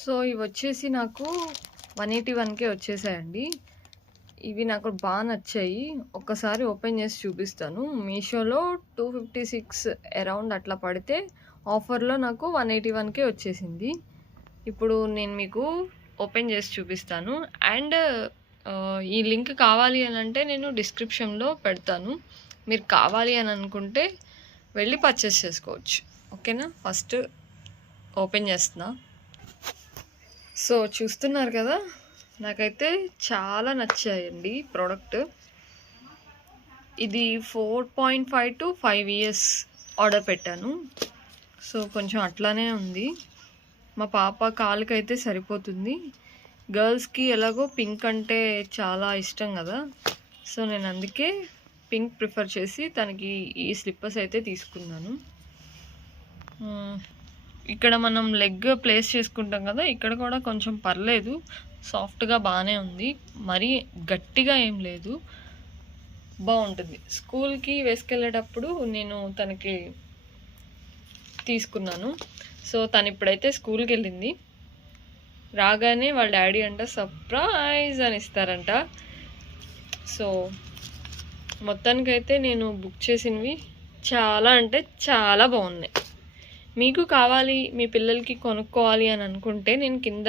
So ఇవి వచ్చేసి నాకు 181కే వచ్చేసాయండి. ఇవి నాకు బాగా నచ్చాయి. ఒక్కసారి ఓపెన్ చేసి చూపిస్తాను. మీషోలో 256 అరౌండ్ అట్లా పడితే ఆఫర్లో నాకు 181కే వచ్చేసింది. ఇప్పుడు నేను మీకు ఓపెన్ చేసి చూపిస్తాను. అండ్ ఈ లింక్ కావాలి అని అంటే నేను డిస్క్రిప్షన్లో పెడతాను. మీరు కావాలి అని అనుకుంటే వెళ్ళి పర్చేస్ చేసుకోవచ్చు. ఓకేనా? ఫస్ట్ ఓపెన్ చేస్తున్నా. సో చూస్తున్నారు కదా, నాకైతే చాలా నచ్చాయండి ప్రోడక్ట్. ఇది 4.5 to 5 years ఆర్డర్ పెట్టాను. సో కొంచెం అట్లానే ఉంది. మా పాప కాలుకైతే సరిపోతుంది. గర్ల్స్కి ఎలాగో పింక్ అంటే చాలా ఇష్టం కదా, సో నేను అందుకే పింక్ ప్రిఫర్ చేసి తనకి ఈ స్లిప్పర్స్ అయితే తీసుకున్నాను. ఇక్కడ మనం లెగ్ ప్లేస్ చేసుకుంటాం కదా, ఇక్కడ కూడా కొంచెం పర్లేదు, సాఫ్ట్గా బాగానే ఉంది, మరీ గట్టిగా ఏం లేదు, బాగుంటుంది. స్కూల్కి వేసుకెళ్ళేటప్పుడు నేను తనకి తీసుకున్నాను. సో తను ఇప్పుడైతే స్కూల్కి వెళ్ళింది. రాగానే వాళ్ళ డాడీ అంట సర్ప్రైజ్ అని ఇస్తారంట. సో మొత్తానికైతే నేను బుక్ చేసినవి చాలా అంటే చాలా బాగున్నాయి. మీకు కావాలి, మీ పిల్లలకి కొనుక్కోవాలి అని అనుకుంటే నేను కింద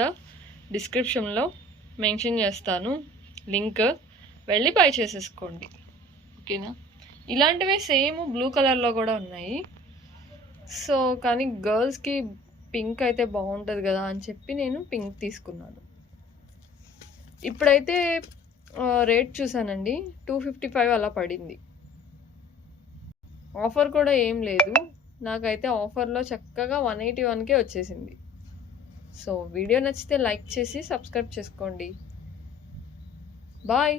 డిస్క్రిప్షన్లో మెన్షన్ చేస్తాను లింక్, వెళ్ళి బై చేసేసుకోండి. ఓకేనా? ఇలాంటివే సేమ్ బ్లూ కలర్లో కూడా ఉన్నాయి. సో కానీ గర్ల్స్కి పింక్ అయితే బాగుంటుంది కదా అని చెప్పి నేను పింక్ తీసుకున్నాను. ఇప్పుడైతే రేట్ చూసానండి, 255 అలా పడింది. ఆఫర్ కూడా ఏం లేదు, నాకైతే ఆఫర్లో చక్కగా 181కే వచ్చేసింది. సో వీడియో నచ్చితే లైక్ చేసి సబ్స్క్రైబ్ చేసుకోండి. బాయ్.